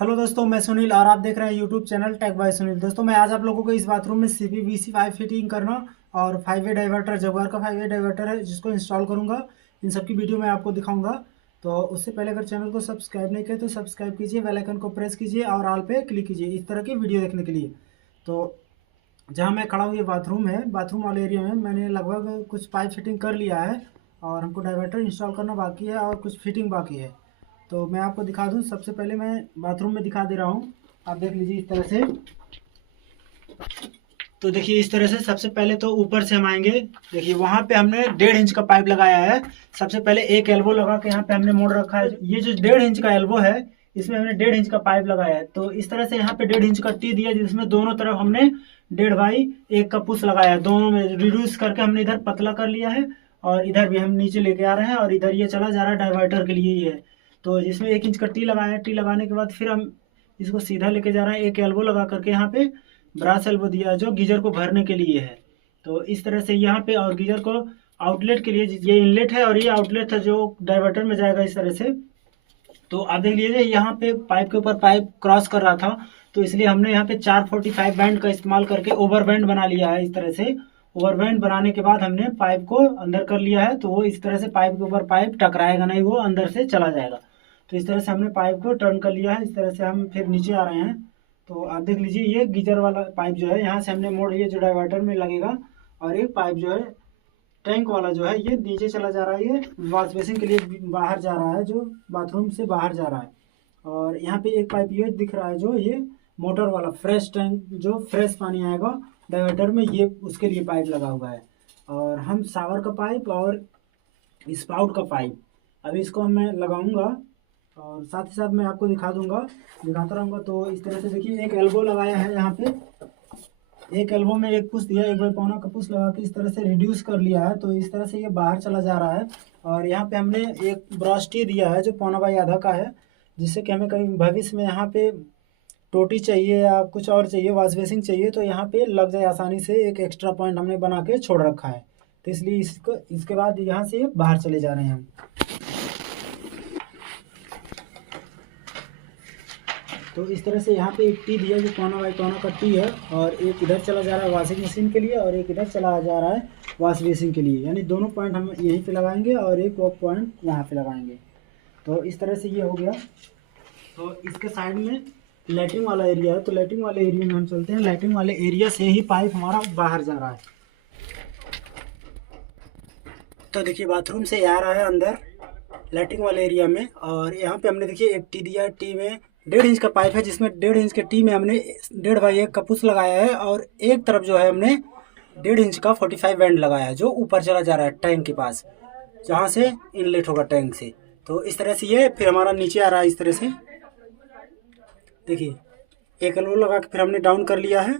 Hello दोस्तों, मैं सुनील और आप देख रहे हैं YouTube channel tech by Sunil. दोस्तों, मैं आज आप लोगों को इस बाथरूम में CPVC पाइप फिटिंग करना और 5 वे डाइवर्टर, जगुआर का 5 वे डाइवर्टर है जिसको इंस्टॉल करूंगा, इन सब की वीडियो मैं आपको दिखाऊंगा। तो उससे पहले अगर चैनल को सब्सक्राइब नहीं किया तो सब्सक्राइब कीजिए, बेल आइकन को प्रेस कीजिए और ऑल पे क्लिक कीजिए इस तरह की वीडियो देखने के लिए। तो जहाँ मैं खड़ा हूँ ये बाथरूम है। बाथरूम वाले एरिया में मैंने लगभग कुछ पाइप फिटिंग कर लिया है और हमको डाइवर्टर इंस्टॉल करना बाकी है और कुछ फिटिंग बाकी है। तो मैं आपको दिखा दूं, सबसे पहले मैं बाथरूम में दिखा दे रहा हूं, आप देख लीजिए इस तरह से। तो देखिए इस तरह से सबसे पहले तो ऊपर से हम आएंगे। देखिए वहां पे हमने 1.5 इंच का पाइप लगाया है। सबसे पहले एक एल्बो लगा के यहाँ पे हमने मोड़ रखा है। ये जो 1.5 इंच का एल्बो है इसमें हमने 1.5 इंच का पाइप लगाया है। तो इस तरह से यहाँ पे 1.5 इंच का टी दिया जिसमें दोनों तरफ हमने 1.5 बाई 1 का पुश लगाया है। दोनों में रिड्यूस करके हमने इधर पतला कर लिया है और इधर भी हम नीचे लेके आ रहे हैं और इधर ये चला जा रहा है डाइवर्टर के लिए ही है। तो जिसमें 1 इंच का टी लगाया है। टी लगाने के बाद फिर हम इसको सीधा लेके जा रहे हैं। एक एल्बो लगा करके यहाँ पे ब्रास एल्बो दिया है जो गीजर को भरने के लिए है। तो इस तरह से यहाँ पे, और गीजर को आउटलेट के लिए ये इनलेट है और ये आउटलेट है जो डाइवर्टर में जाएगा इस तरह से। तो आप देख लीजिए यहाँ पे पाइप के ऊपर पाइप क्रॉस कर रहा था, तो इसलिए हमने यहाँ पे 445 बैंड का इस्तेमाल करके ओवर बैंड बना लिया है। इस तरह से ओवर बैंड बनाने के बाद हमने पाइप को अंदर कर लिया है। तो वो इस तरह से पाइप के ऊपर पाइप टकराएगा नहीं, वो अंदर से चला जाएगा। तो इस तरह से हमने पाइप को टर्न कर लिया है। इस तरह से हम फिर नीचे आ रहे हैं। तो आप देख लीजिए ये गीजर वाला पाइप जो है यहाँ से हमने मोड़ लिया जो डाइवर्टर में लगेगा, और एक पाइप जो है टैंक वाला जो है ये नीचे चला जा रहा है। ये वॉश बेसिन के लिए बाहर जा रहा है, जो बाथरूम से बाहर जा रहा है। और यहाँ पे एक पाइप ये दिख रहा है जो ये मोटर वाला फ्रेश टैंक, जो फ्रेश पानी आएगा डाइवर्टर में, ये उसके लिए पाइप लगा हुआ है। और हम शावर का पाइप और स्पाउट का पाइप अभी इसको मैं लगाऊंगा और साथ ही साथ मैं आपको दिखाता रहूँगा। तो इस तरह से देखिए एक एल्बो लगाया है यहाँ पे। एक एल्बो में एक पुश दिया, 1 बाई 1.25 का पुश लगा के इस तरह से रिड्यूस कर लिया है। तो इस तरह से ये बाहर चला जा रहा है। और यहाँ पे हमने एक ब्रश टी दिया है जो 1.25 का है, जिससे कि हमें कभी भविष्य में यहाँ पे टोटी चाहिए या कुछ और चाहिए, वॉश बेसिन चाहिए, तो यहाँ पे लग जाए आसानी से। एक एक्स्ट्रा पॉइंट हमने बना के छोड़ रखा है। तो इसलिए इसको इसके बाद यहाँ से बाहर चले जा रहे हैं हम। तो इस तरह से यहाँ पे एक टी दिया जो 1.25 का टी है, और एक इधर चला जा रहा है वॉशिंग मशीन के लिए और एक इधर चला जा रहा है वॉश बेसिन के लिए। यानी दोनों पॉइंट हम यहीं पे लगाएंगे और एक वो पॉइंट यहाँ पे लगाएंगे। तो इस तरह से ये हो गया। तो इसके साइड में लैट्रिन वाला एरिया है, तो लैट्रिन वाले एरिया में हम चलते हैं। लैट्रिन वाले एरिया से ही पाइप हमारा बाहर जा रहा है। तो देखिए बाथरूम से आ रहा है अंदर लैट्रिन वाले एरिया में, और यहाँ पे हमने देखिए एक टी दिया है। टी में 1.5 इंच का पाइप है, जिसमें 1.5 इंच के टी में हमने 1.5 बाई 1 का पुश लगाया है, और एक तरफ जो है हमने 1.5 इंच का 45 बैंड लगाया है जो ऊपर चला जा रहा है टैंक के पास, जहाँ से इनलेट होगा टैंक से। तो इस तरह से ये फिर हमारा नीचे आ रहा है इस तरह से। देखिए एक एल्बो लगा के फिर हमने डाउन कर लिया है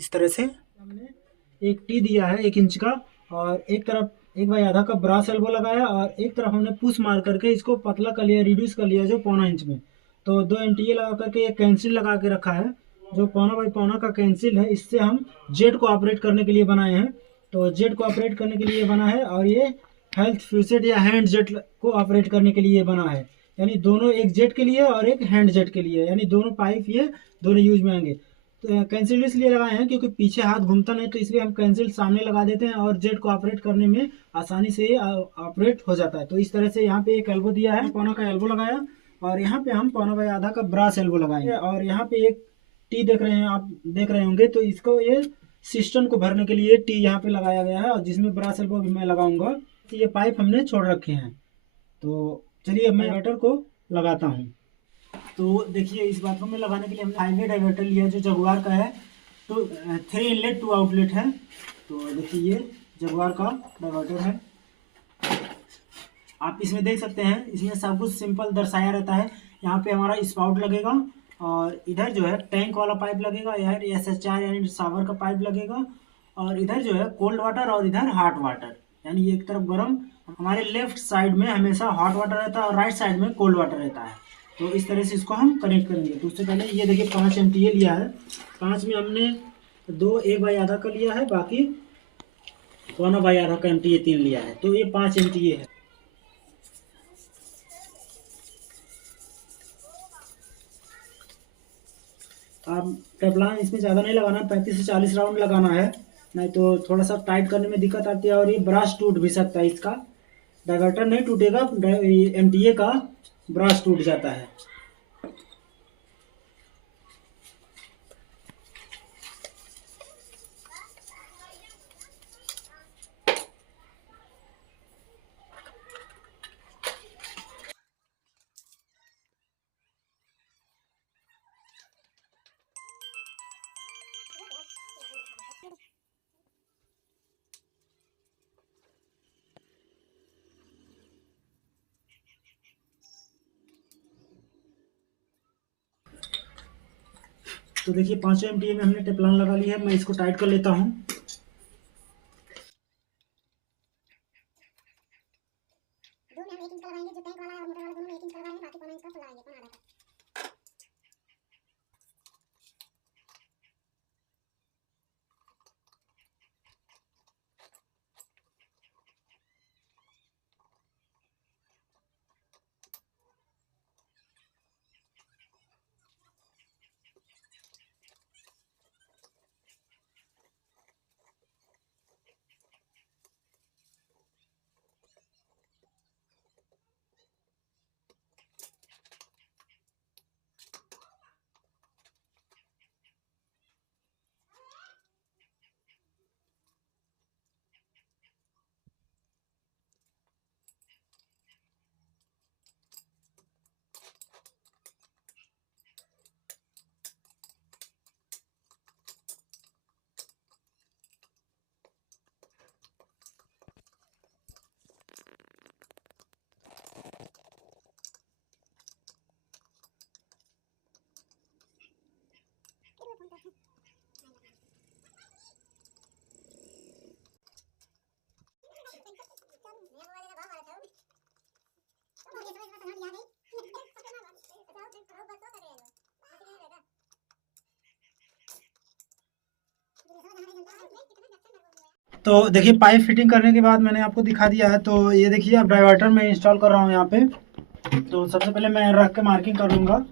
इस तरह से। हमने एक टी दिया है 1 इंच का, और एक तरफ 1 बाई 1.5 का ब्रास एल्बो लगाया, और एक तरफ हमने पुश मार करके इसको पतला कर लिया, रिड्यूस कर लिया जो 1.25 इंच में। तो 2 एमटीए लगा करके एक कैंसिल लगा के रखा है जो 1.25 बाई 1.25 का कैंसिल है। इससे हम जेट को ऑपरेट करने के लिए बनाए हैं। तो जेट को ऑपरेट करने के लिए बना है, और ये हेल्थ फ्यूसेट या हैंड जेट को ऑपरेट करने के लिए बना है। यानी दोनों, एक जेट के लिए और एक हैंड जेट के लिए, यानी दोनों पाइप ये दोनों यूज में आएंगे। तो कैंसिल इसलिए लगाए हैं क्योंकि पीछे हाथ घूमता नहीं, तो इसलिए हम कैंसिल सामने लगा देते हैं और जेट को ऑपरेट करने में आसानी से ऑपरेट हो जाता है। तो इस तरह से यहाँ पे एक एल्बो दिया है, 1.25 का एल्बो लगाया, और यहाँ पे हम 1.25 का ब्रास एल्बो लगाएंगे। और यहाँ पे एक टी देख रहे हैं, आप देख रहे होंगे। तो इसको ये सिस्टम को भरने के लिए टी यहाँ पे लगाया गया है, और जिसमें ब्रास एल्बो भी मैं लगाऊंगा। तो ये पाइप हमने छोड़ रखे हैं। तो चलिए मैं डाइवर्टर को लगाता हूँ। तो देखिए इस बाथरूम में लगाने के लिए हमने 5 वे डाइवर्टर लिया है जो जगुआर का है। तो 3 इनलेट 2 आउटलेट है। तो देखिए ये जगुआर का डाइवर्टर है, आप इसमें देख सकते हैं। इसमें सब कुछ सिंपल दर्शाया रहता है। यहाँ पे हमारा स्पाउट लगेगा, और इधर जो है टैंक वाला पाइप लगेगा, यार SHR यानी शावर का पाइप लगेगा, और इधर जो है कोल्ड वाटर और इधर हॉट वाटर, यानी एक तरफ गर्म। हमारे लेफ्ट साइड में हमेशा हॉट वाटर रहता है और राइट साइड में कोल्ड वाटर रहता है। तो इस तरह से इसको हम कनेक्ट करेंगे। तो उससे पहले ये देखिए 5 MTA लिया है। 5 में हमने 1 बाई 1.5 का लिया है, बाकी 1.25 का MTA 3 लिया है। तो ये 5 MTA है। आप टेफ्लॉन इसमें ज़्यादा नहीं लगाना, 35 से 40 राउंड लगाना है, नहीं तो थोड़ा सा टाइट करने में दिक्कत आती है और ये ब्रश टूट भी सकता है। इसका डाइवर्टर नहीं टूटेगा, एमटीए का ब्रश टूट जाता है। तो देखिए 5 एमटीए में हमने टेफ्लॉन लगा ली है। मैं इसको टाइट कर लेता हूँ। तो देखिए पाइप फिटिंग करने के बाद मैंने आपको दिखा दिया है। तो ये देखिए अब डाइवर्टर मैं इंस्टॉल कर रहा हूँ यहाँ पे। तो सबसे पहले मैं रख के मार्किंग कर लूँगा।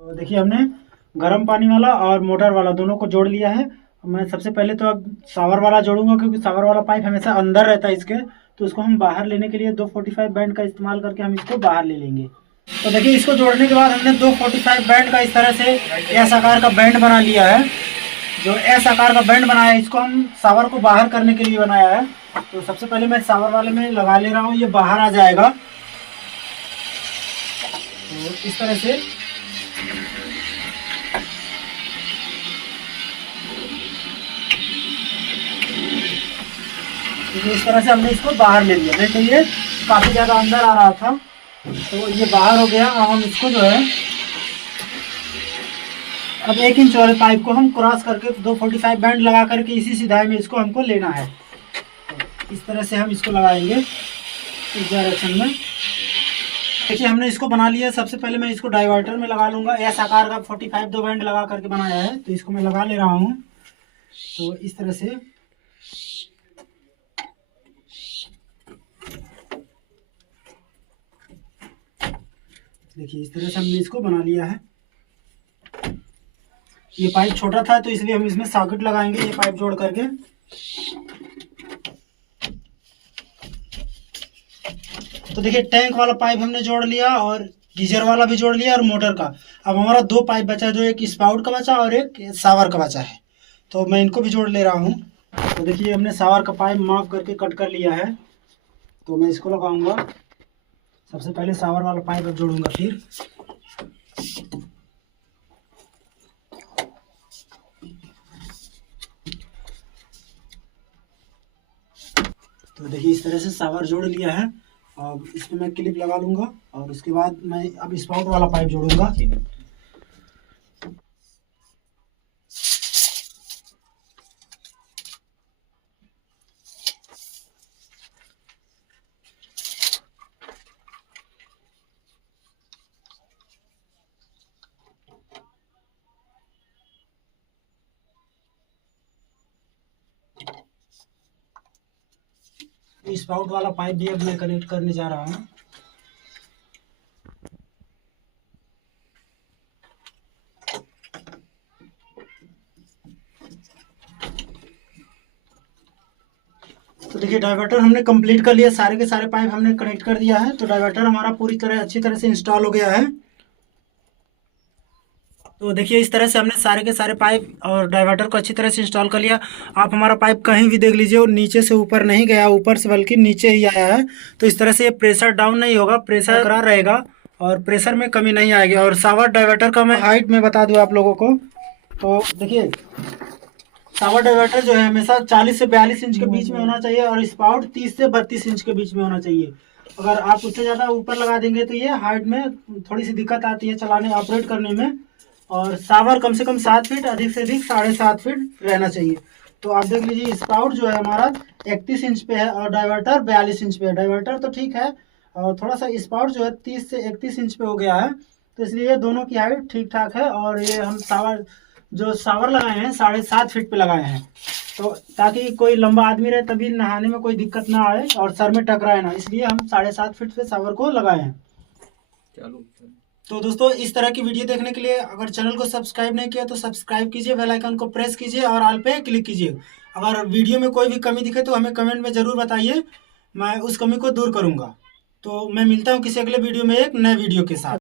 तो देखिए हमने गर्म पानी वाला और मोटर वाला दोनों को जोड़ लिया है। मैं सबसे पहले तो अब शावर वाला जोड़ूंगा, क्योंकि शावर वाला पाइप हमेशा अंदर रहता है इसके। तो इसको हम बाहर लेने के लिए 245 बैंड का इस्तेमाल करके हम इसको बाहर ले लेंगे। तो देखिए इसको जोड़ने के बाद हमने 245 बैंड का इस तरह से एस आकार का बैंड बना लिया है। जो एस आकार का बैंड बनाया है इसको हम शावर को बाहर करने के लिए बनाया है। तो सबसे पहले मैं शावर वाले में लगा ले रहा हूँ, ये बाहर आ जाएगा। तो इस तरह से इस तरह से हमने इसको बाहर ले लिया, नहीं तो ये काफ़ी ज़्यादा अंदर आ रहा था। तो ये बाहर हो गया। अब हम इसको जो है अब 1 इंच वाले पाइप को हम क्रॉस करके 245 बैंड लगा करके इसी सिधाई में इसको हमको लेना है। तो इस तरह से हम इसको लगाएंगे इस डायरेक्शन में। देखिए हमने इसको बना लिया। सबसे पहले मैं इसको डाइवर्टर में लगा लूँगा। एस आकार का 45 दो बैंड लगा करके बनाया है, तो इसको मैं लगा ले रहा हूँ। तो इस तरह से देखिए इस तरह से हमने इसको बना लिया है। ये पाइप छोटा था तो इसलिए हम इसमें सॉकेट लगाएंगे, ये पाइप जोड़ करके। तो देखिए टैंक वाला पाइप हमने जोड़ लिया और गीजर वाला भी जोड़ लिया और मोटर का। अब हमारा 2 पाइप बचा है, जो एक स्पाउट का बचा और एक शावर का बचा है। तो मैं इनको भी जोड़ ले रहा हूँ। तो देखिए हमने शावर का पाइप मार्क करके कट कर लिया है। तो मैं इसको लगाऊंगा। सबसे पहले शावर वाला पाइप अब जोड़ूंगा फिर। तो देखिए इस तरह से शावर जोड़ लिया है। अब इसमें मैं क्लिप लगा लूँगा और उसके बाद मैं अब स्पाउट वाला पाइप जोड़ूंगा। स्पाउट वाला पाइप भी अब मैं कनेक्ट करने जा रहा हूँ। तो देखिए डाइवर्टर हमने कंप्लीट कर लिया, सारे के सारे पाइप हमने कनेक्ट कर दिया है। तो डाइवर्टर हमारा पूरी तरह अच्छी तरह से इंस्टॉल हो गया है। तो देखिए इस तरह से हमने सारे के सारे पाइप और डाइवर्टर को अच्छी तरह से इंस्टॉल कर लिया। आप हमारा पाइप कहीं भी देख लीजिए, वो नीचे से ऊपर नहीं गया, ऊपर से बल्कि नीचे ही आया है। तो इस तरह से ये प्रेशर डाउन नहीं होगा, प्रेशर बरकरार रहेगा और प्रेशर में कमी नहीं आएगी। और शावर डाइवर्टर का मैं हाइट में बता दूँ आप लोगों को, तो देखिए शावर डाइवर्टर जो है हमेशा 40 से 42 इंच के बीच में होना चाहिए और स्पाउट 30 से 32 इंच के बीच में होना चाहिए। अगर आप उससे ज़्यादा ऊपर लगा देंगे तो ये हाइट में थोड़ी सी दिक्कत आती है चलाने ऑपरेट करने में। और शावर कम से कम 7 फीट, अधिक से अधिक 7.5 फीट रहना चाहिए। तो आप देख लीजिए स्पाउट जो है हमारा 31 इंच पे है और डाइवर्टर 42 इंच पे है। डाइवर्टर तो ठीक है और थोड़ा सा स्पाउट जो है 30 से 31 इंच पे हो गया है। तो इसलिए दोनों की हाइट ठीक ठाक है। और ये हम शावर लगाए हैं 7.5 फीट पे लगाए हैं, तो ताकि कोई लंबा आदमी रहे तभी नहाने में कोई दिक्कत ना आए और सर में टकराए ना, इसलिए हम 7.5 फीट पे शावर को लगाए हैं। तो दोस्तों इस तरह की वीडियो देखने के लिए अगर चैनल को सब्सक्राइब नहीं किया तो सब्सक्राइब कीजिए, बेल आइकन को प्रेस कीजिए और ऑल पे क्लिक कीजिए। अगर वीडियो में कोई भी कमी दिखे तो हमें कमेंट में ज़रूर बताइए, मैं उस कमी को दूर करूँगा। तो मैं मिलता हूँ किसी अगले वीडियो में एक नए वीडियो के साथ।